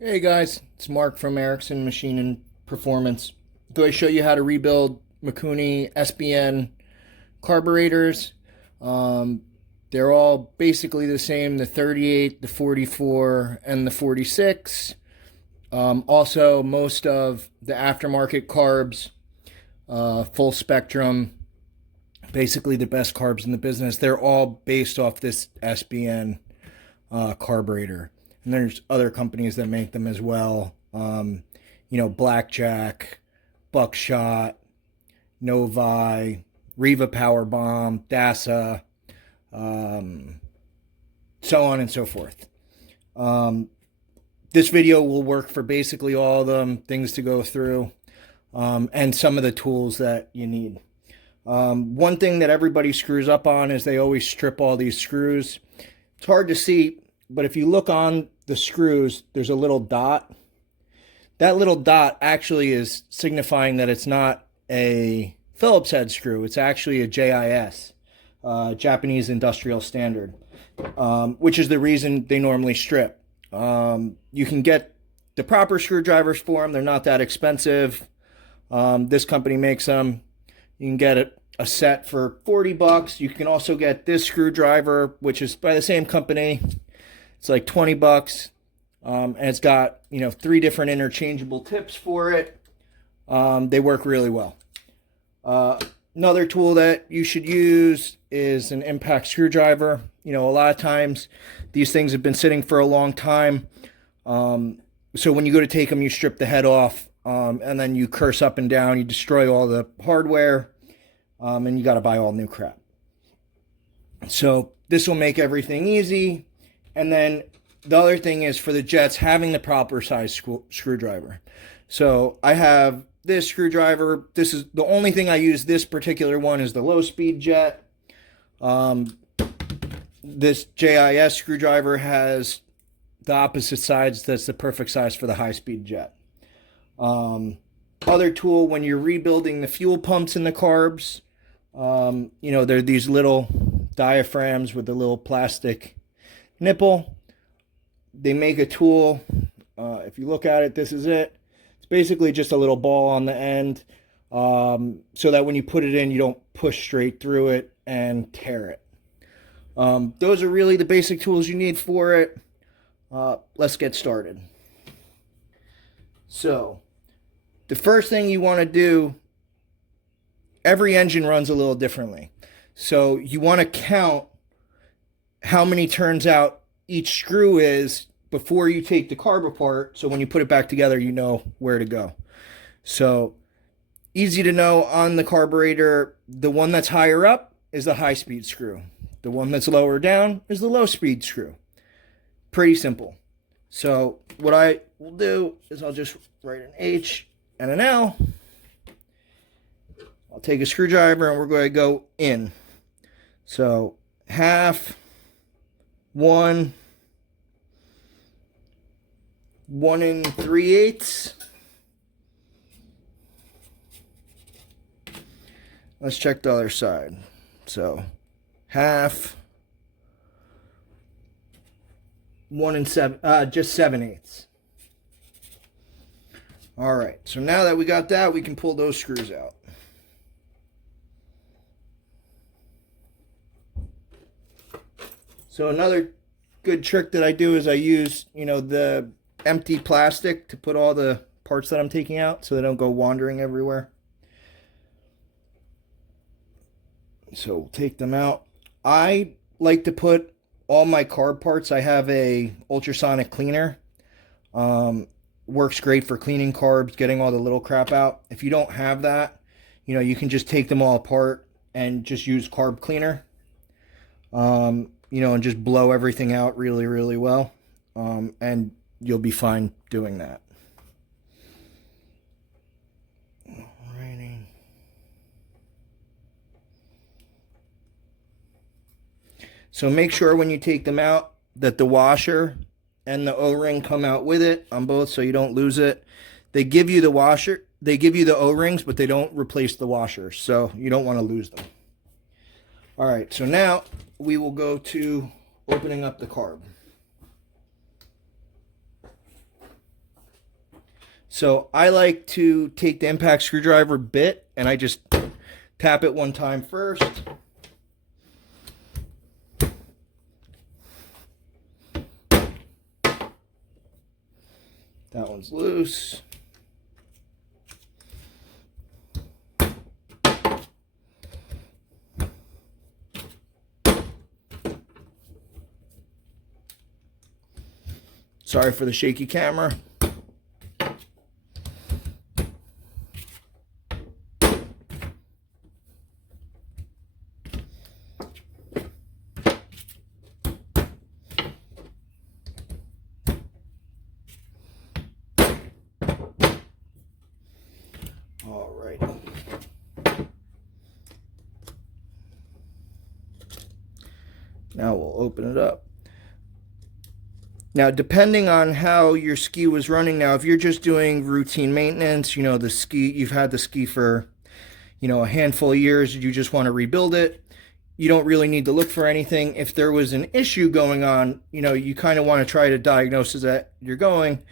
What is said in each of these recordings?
Hey guys, it's Mark from Ericsson Machine and Performance. Do I show you how to rebuild Mikuni Sbn carburetors? Um, they're all basically the same, the 38, the 44, and the 46. Also, most of the aftermarket carbs, full spectrum, basically the best carbs in the business, they're all based off this Sbn carburetor. And there's other companies that make them as well. Blackjack, Buckshot, Novi, Riva Power Bomb, DASA, so on and so forth. This video will work for basically all of them, things to go through, and some of the tools that you need. One thing that everybody screws up on is they always strip all these screws. It's hard to see, but if you look on the screws, there's a little dot. That little dot actually is signifying that it's not a Phillips head screw. It's actually a JIS, Japanese Industrial Standard, which is the reason they normally strip. You can get the proper screwdrivers for them. They're not that expensive. This company makes them. You can get a set for 40 bucks. You can also get this screwdriver, which is by the same company. It's like 20 bucks. And it's got, 3 different interchangeable tips for it. They work really well. Another tool that you should use is an impact screwdriver. A lot of times these things have been sitting for a long time. So when you go to take them, you strip the head off, and then you curse up and down. You destroy all the hardware, and you got to buy all new crap. So this will make everything easy. And then the other thing is for the jets, having the proper size screwdriver. So I have this screwdriver. This is the only thing I use. This particular one is the low speed jet. This JIS screwdriver has the opposite sides. That's the perfect size for the high speed jet. Other tool, when you're rebuilding the fuel pumps in the carbs, they're these little diaphragms with the little plastic nipple. They make a tool. If you look at it, this is it. It's basically just a little ball on the end, so that when you put it in, you don't push straight through it and tear it. Those are really the basic tools you need for it. Let's get started. So the first thing you want to do, every engine runs a little differently. So you want to count how many turns out each screw is before you take the carb apart, so when you put it back together, you know where to go. So easy to know on the carburetor, the one that's higher up is the high speed screw. The one that's lower down is the low speed screw. Pretty simple. So what I will do is I'll just write an H and an L. I'll take a screwdriver and we're going to go in. So half, 1 3/8. Let's check the other side. So half, 1 7, just 7/8. All right. So now that we got that, we can pull those screws out. So another good trick that I do is I use, the empty plastic to put all the parts that I'm taking out so they don't go wandering everywhere. So we'll take them out. I like to put all my carb parts. I have a ultrasonic cleaner. Works great for cleaning carbs, getting all the little crap out. If you don't have that, you can just take them all apart and just use carb cleaner. And just blow everything out really, really well. And you'll be fine doing that. Alrighty. So make sure when you take them out that the washer and the O-ring come out with it on both so you don't lose it. They give you the washer, they give you the O-rings, but they don't replace the washer. So you don't want to lose them. All right, so now we will go to opening up the carb. So I like to take the impact screwdriver bit and I just tap it one time first. That one's loose. Sorry for the shaky camera. All right. Now we'll open it up. Now, depending on how your ski was running, now if you're just doing routine maintenance, you know, you've had the ski for, you know, a handful of years, you just want to rebuild it, you don't really need to look for anything. If there was an issue going on, you know, you kind of want to try to diagnose that you're going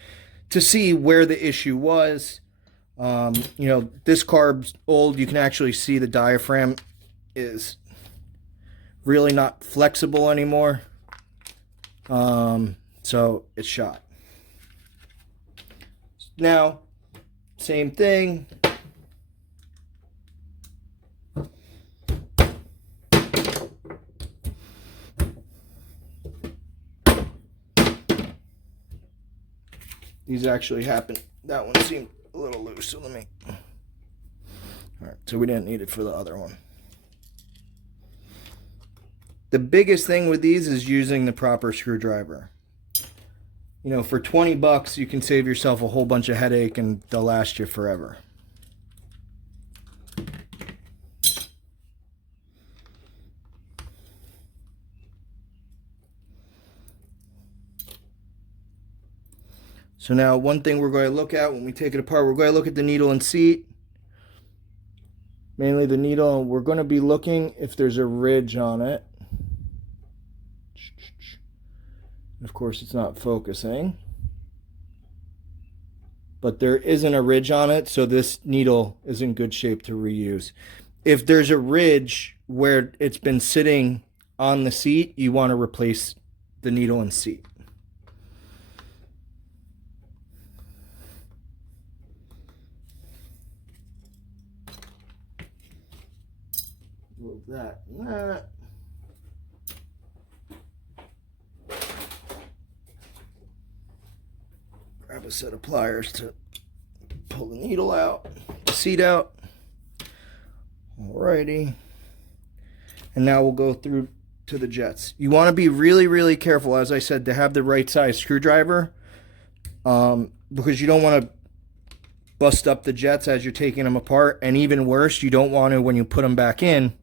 to see where the issue was. You know, this carb's old. You can actually see the diaphragm is really not flexible anymore. So it's shot. Now, same thing. These actually happened. That one seemed a little loose, so let me. All right, so we didn't need it for the other one. The biggest thing with these is using the proper screwdriver. You know, for 20 bucks, you can save yourself a whole bunch of headache and they'll last you forever. So now one thing we're going to look at when we take it apart, we're going to look at the needle and seat. Mainly the needle, and we're going to be looking if there's a ridge on it. Of course, it's not focusing. But there isn't a ridge on it, so this needle is in good shape to reuse. If there's a ridge where it's been sitting on the seat, you want to replace the needle and seat. Move that and that. Grab a set of pliers to pull the needle out, the seat out. Alrighty. And now we'll go through to the jets. You want to be really, really careful, as I said, to have the right size screwdriver, because you don't want to bust up the jets as you're taking them apart. And even worse, you don't want to, when you put them back in,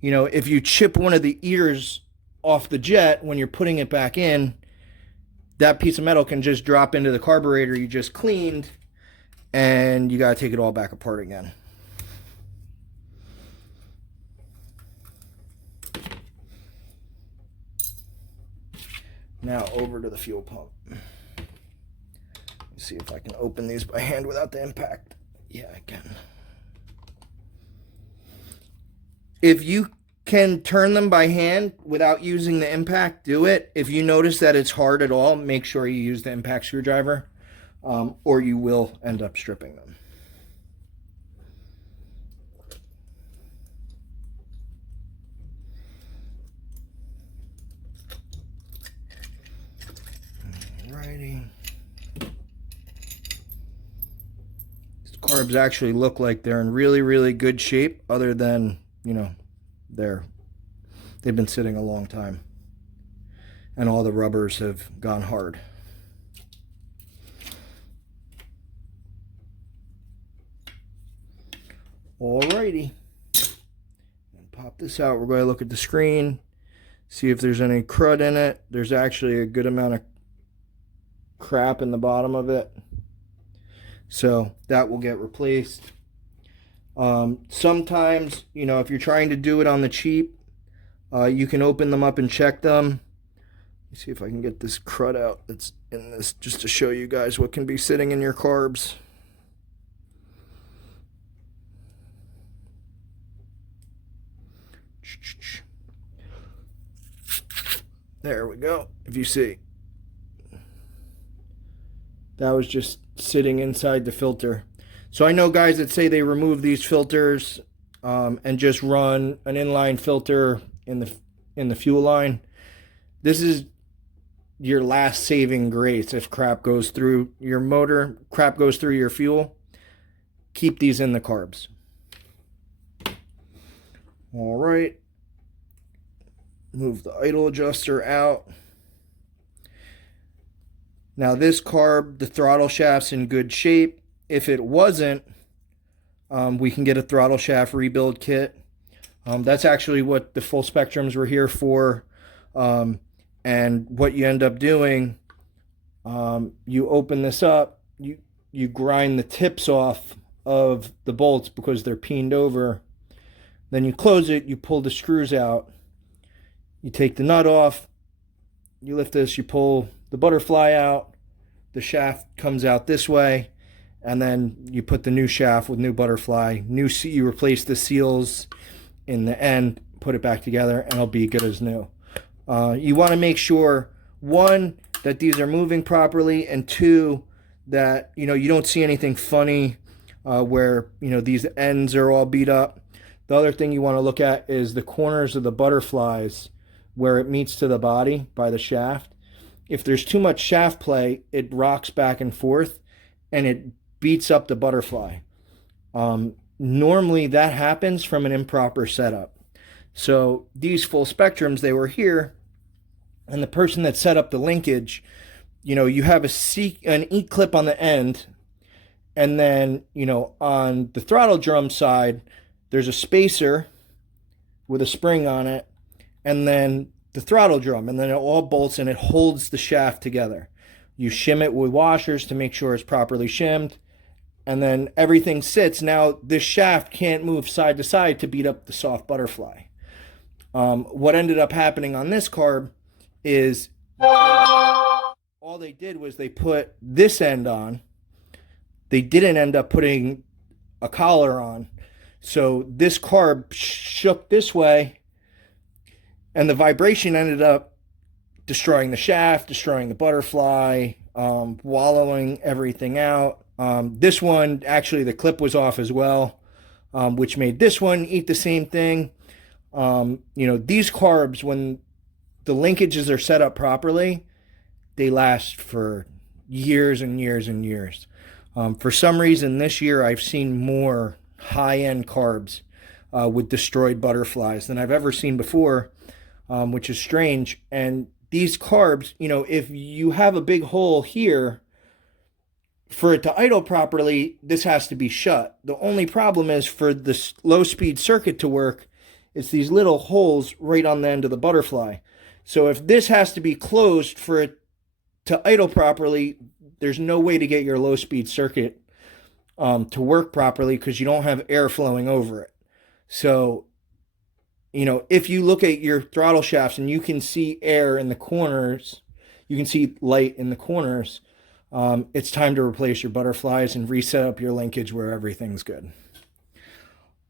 you know, if you chip one of the ears off the jet when you're putting it back in, that piece of metal can just drop into the carburetor you just cleaned, and you got to take it all back apart again. Now over to the fuel pump. Let's see if I can open these by hand without the impact. Yeah, I can. If you can turn them by hand without using the impact, do it. If you notice that it's hard at all, make sure you use the impact screwdriver, or you will end up stripping them. Alrighty. These carbs actually look like they're in really, really good shape, other than, you know, they've been sitting a long time and all the rubbers have gone hard. Alrighty, and pop this out. We're going to look at the screen, see if there's any crud in it. There's actually a good amount of crap in the bottom of it, so that will get replaced. Sometimes, you know, if you're trying to do it on the cheap, you can open them up and check them. Let me see if I can get this crud out that's in this, just to show you guys what can be sitting in your carbs. There we go. If you see, that was just sitting inside the filter. So I know guys that say they remove these filters and just run an inline filter in the fuel line. This is your last saving grace. If crap goes through your motor, crap goes through your fuel, keep these in the carbs. All right. Move the idle adjuster out. Now this carb, the throttle shaft's in good shape. If it wasn't, we can get a throttle shaft rebuild kit. That's actually what the full spectrums were here for. And what you end up doing, you open this up, you grind the tips off of the bolts because they're peened over. Then you close it, you pull the screws out, you take the nut off, you lift this, you pull the butterfly out, the shaft comes out this way, and then you put the new shaft with new butterfly, you replace the seals in the end, put it back together, and it'll be good as new. You want to make sure, one, that these are moving properly, and two, that you don't see anything funny where these ends are all beat up. The other thing you want to look at is the corners of the butterflies where it meets to the body by the shaft. If there's too much shaft play, it rocks back and forth and it beats up the butterfly. Normally that happens from an improper setup. So these full spectrums, they were here, and the person that set up the linkage, you have an E-clip on the end, and then, on the throttle drum side, there's a spacer with a spring on it, and then the throttle drum, and then it all bolts and it holds the shaft together. You shim it with washers to make sure it's properly shimmed, and then everything sits. Now this shaft can't move side to side to beat up the soft butterfly. What ended up happening on this carb is all they did was they put this end on. They didn't end up putting a collar on. So this carb shook this way, and the vibration ended up destroying the shaft, destroying the butterfly, wallowing everything out. This one, actually the clip was off as well, which made this one eat the same thing. These carbs, when the linkages are set up properly, they last for years and years and years. For some reason this year I've seen more high-end carbs with destroyed butterflies than I've ever seen before, which is strange. And these carbs, if you have a big hole here, for it to idle properly, this has to be shut. The only problem is for this low-speed circuit to work, it's these little holes right on the end of the butterfly. So if this has to be closed for it to idle properly, there's no way to get your low-speed circuit to work properly because you don't have air flowing over it. So, if you look at your throttle shafts and you can see air in the corners, you can see light in the corners, it's time to replace your butterflies and reset up your linkage where everything's good.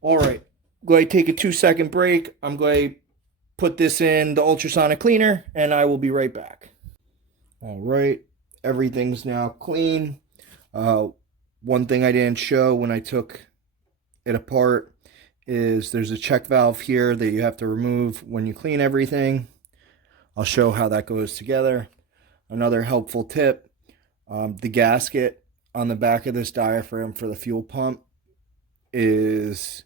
All right, go ahead and take a 2-second break. I'm going to put this in the ultrasonic cleaner and I will be right back. All right, everything's now clean. One thing I didn't show when I took it apart is there's a check valve here that you have to remove when you clean everything. I'll show how that goes together. Another helpful tip, the gasket on the back of this diaphragm for the fuel pump is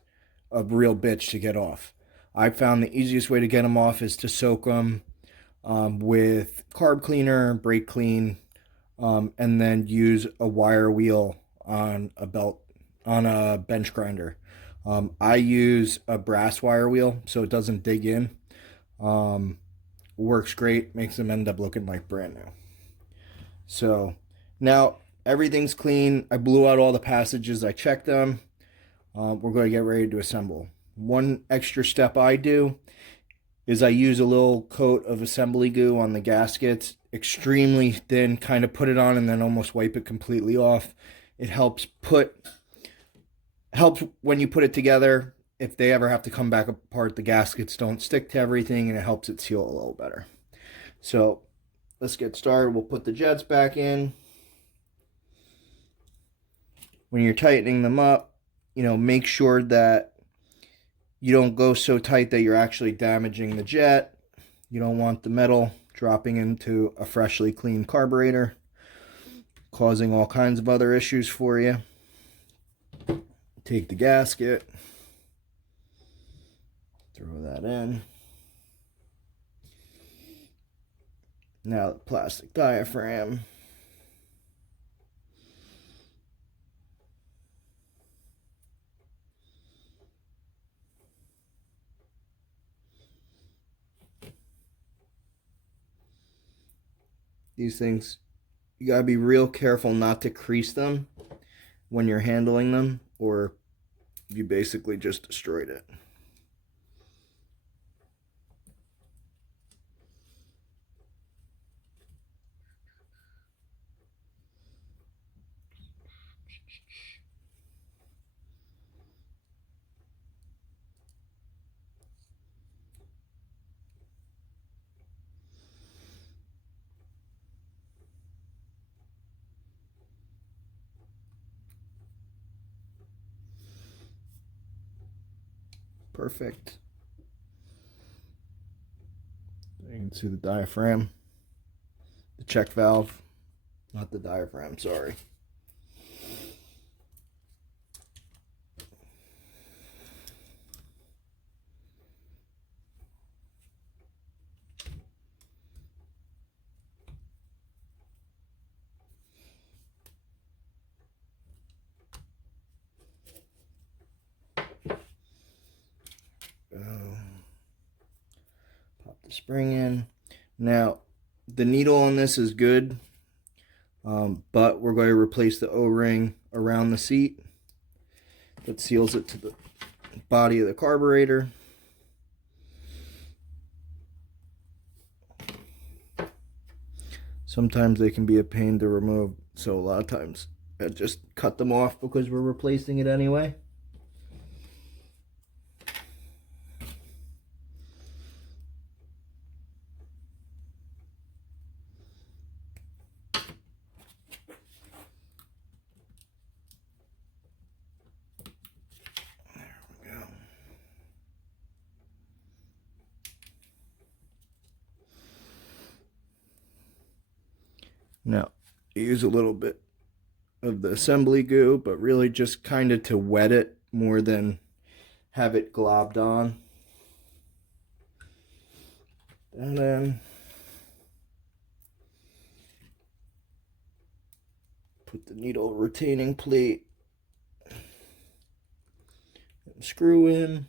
a real bitch to get off. I found the easiest way to get them off is to soak them with carb cleaner, brake clean, and then use a wire wheel on a bench grinder. I use a brass wire wheel so it doesn't dig in. Works great, makes them end up looking like brand new. So now everything's clean. I blew out all the passages, I checked them. We're going to get ready to assemble. One extra step I do is I use a little coat of assembly glue on the gaskets, extremely thin, kind of put it on and then almost wipe it completely off. It helps when you put it together. If they ever have to come back apart, the gaskets don't stick to everything, and it helps it seal a little better. So let's get started. We'll put the jets back in. When you're tightening them up, make sure that you don't go so tight that you're actually damaging the jet. You don't want the metal dropping into a freshly cleaned carburetor, causing all kinds of other issues for you. Take the gasket, throw that in. Now the plastic diaphragm. These things, you gotta be real careful not to crease them when you're handling them, or you basically just destroyed it. Perfect. You can see the diaphragm, the check valve, not the diaphragm, sorry. Pop the spring in. Now, the needle on this is good, but we're going to replace the O-ring around the seat that seals it to the body of the carburetor. Sometimes they can be a pain to remove, so a lot of times I just cut them off because we're replacing it anyway. Now, use a little bit of the assembly goo, but really just kind of to wet it more than have it globbed on. And then put the needle retaining plate and screw in.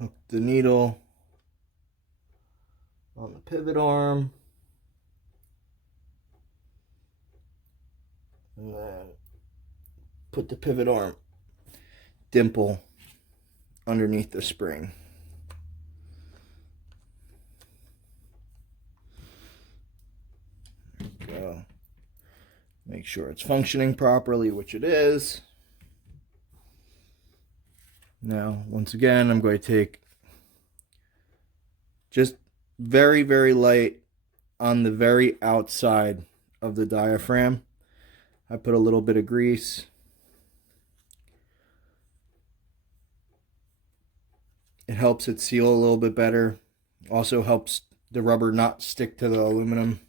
Hook the needle on the pivot arm, and then put the pivot arm dimple underneath the spring. There we go. Make sure it's functioning properly, which it is. Now, once again, I'm going to take just very, very light on the very outside of the diaphragm. I put a little bit of grease. It helps it seal a little bit better. Also helps the rubber not stick to the aluminum.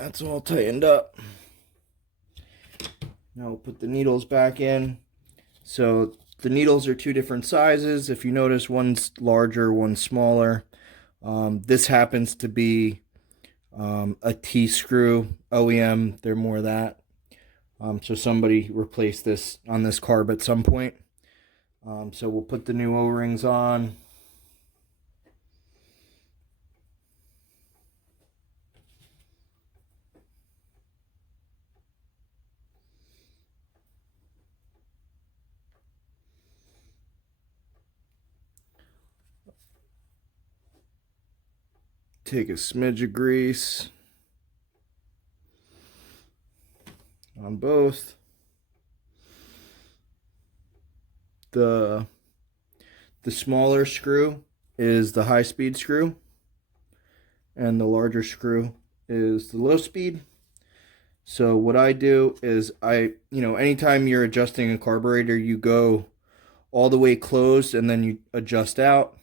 That's all tightened up. Now we'll put the needles back in. So The needles are two different sizes. If you notice, one's larger, one's smaller. This happens to be a T screw. OEM, they're more that. So somebody replaced this on this carb at some point. So we'll put the new O-rings on. Take a smidge of grease on both. The smaller screw is the high speed screw, and the larger screw is the low speed. So what I do is anytime you're adjusting a carburetor, you go all the way closed and then you adjust out.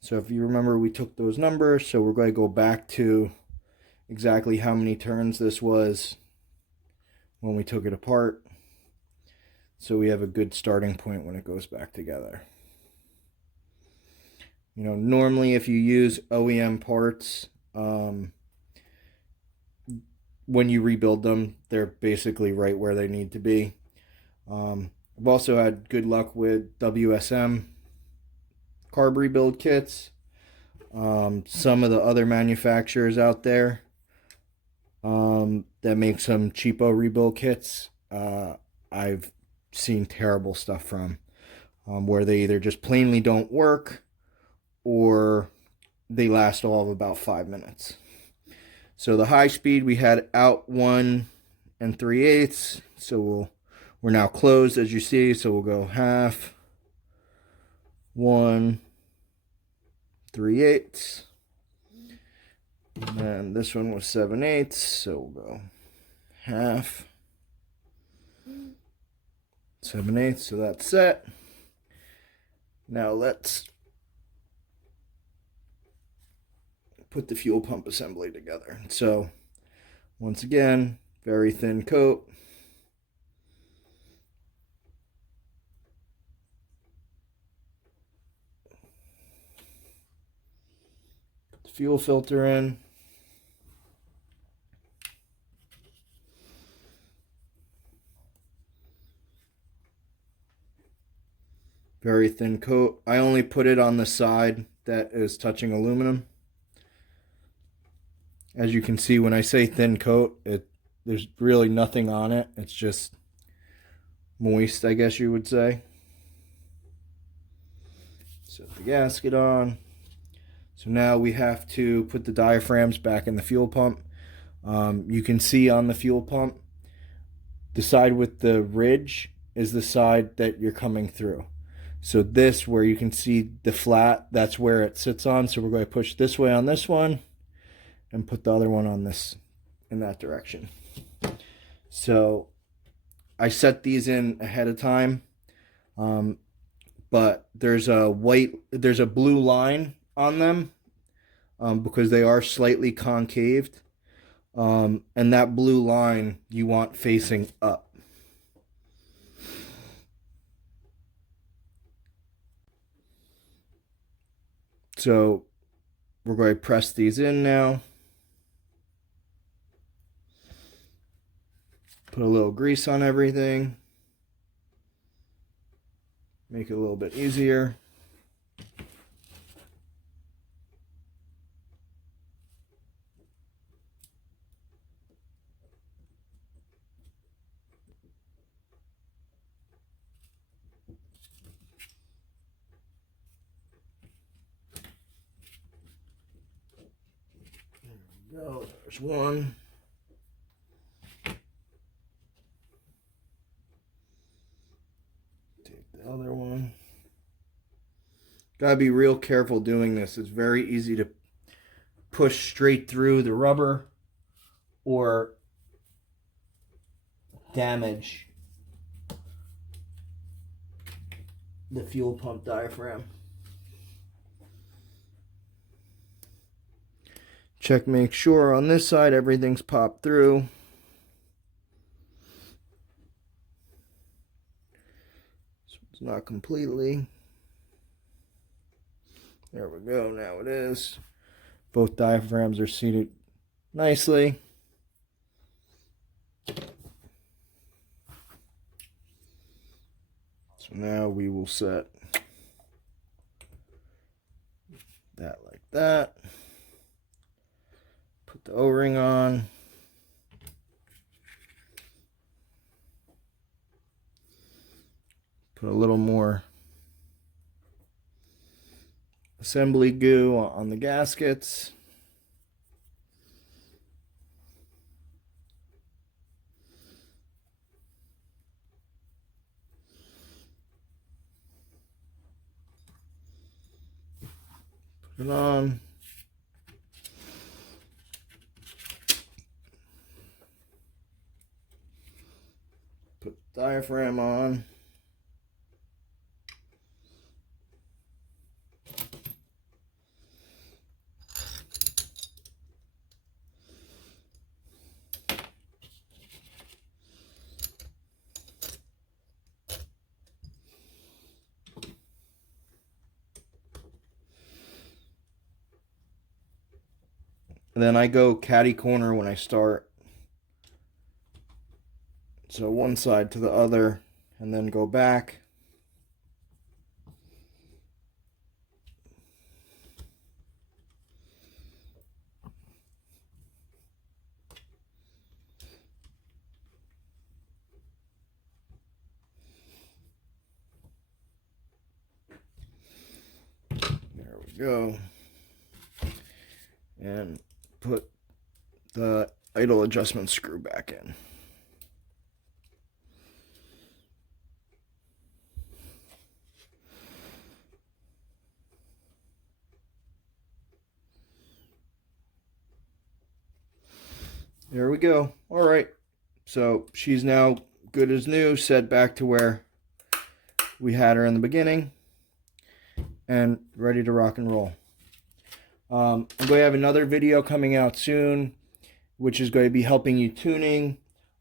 So if you remember, we took those numbers, so we're going to go back to exactly how many turns this was when we took it apart. So we have a good starting point when it goes back together. Normally if you use OEM parts, when you rebuild them, they're basically right where they need to be. I've also had good luck with WSM carb rebuild kits. Some of the other manufacturers out there that make some cheapo rebuild kits, I've seen terrible stuff from, where they either just plainly don't work or they last all of about 5 minutes. So the high speed, we had out 1 3/8. So we're now closed, as you see. So we'll go half, 1 3/8. And this one was 7/8. So we'll go half, 7/8. So that's set. Now let's put the fuel pump assembly together. So once again, very thin coat. Put the fuel filter in. Very thin coat. I only put it on the side that is touching aluminum. As you can see, when I say thin coat, there's really nothing on it. It's just moist, I guess you would say. Set the gasket on. So now we have to put the diaphragms back in the fuel pump. You can see on the fuel pump, the side with the ridge is the side that you're coming through. So this, where you can see the flat, that's where it sits on. So we're going to push this way on this one and put the other one on this, in that direction. So I set these in ahead of time, but there's a blue line on them because they are slightly concaved, and that blue line you want facing up. So we're going to press these in now. Put a little grease on everything. Make it a little bit easier. There we go. There's one. Other one. Gotta be real careful doing this. It's very easy to push straight through the rubber or damage the fuel pump diaphragm. Check, make sure on this side everything's popped through. not completely. There we go. Now it is. Both diaphragms are seated nicely. So now we will set that like that. Put the O-ring on. Put a little more assembly goo on the gaskets. Put it on. Put the diaphragm on. And then I go catty corner when I start. So one side to the other, and then go back. There we go. And put the idle adjustment screw back in. There we go. All right. So she's now good as new, set back to where we had her in the beginning, and ready to rock and roll. I'm going to have another video coming out soon, which is going to be helping you tuning.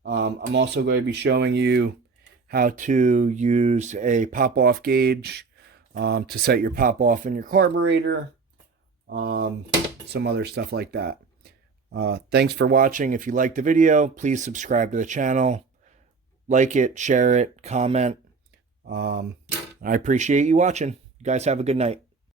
I'm also going to be showing you how to use a pop-off gauge to set your pop-off in your carburetor, some other stuff like that. Thanks for watching. If you liked the video, please subscribe to the channel. Like it, share it, comment. I appreciate you watching. You guys have a good night.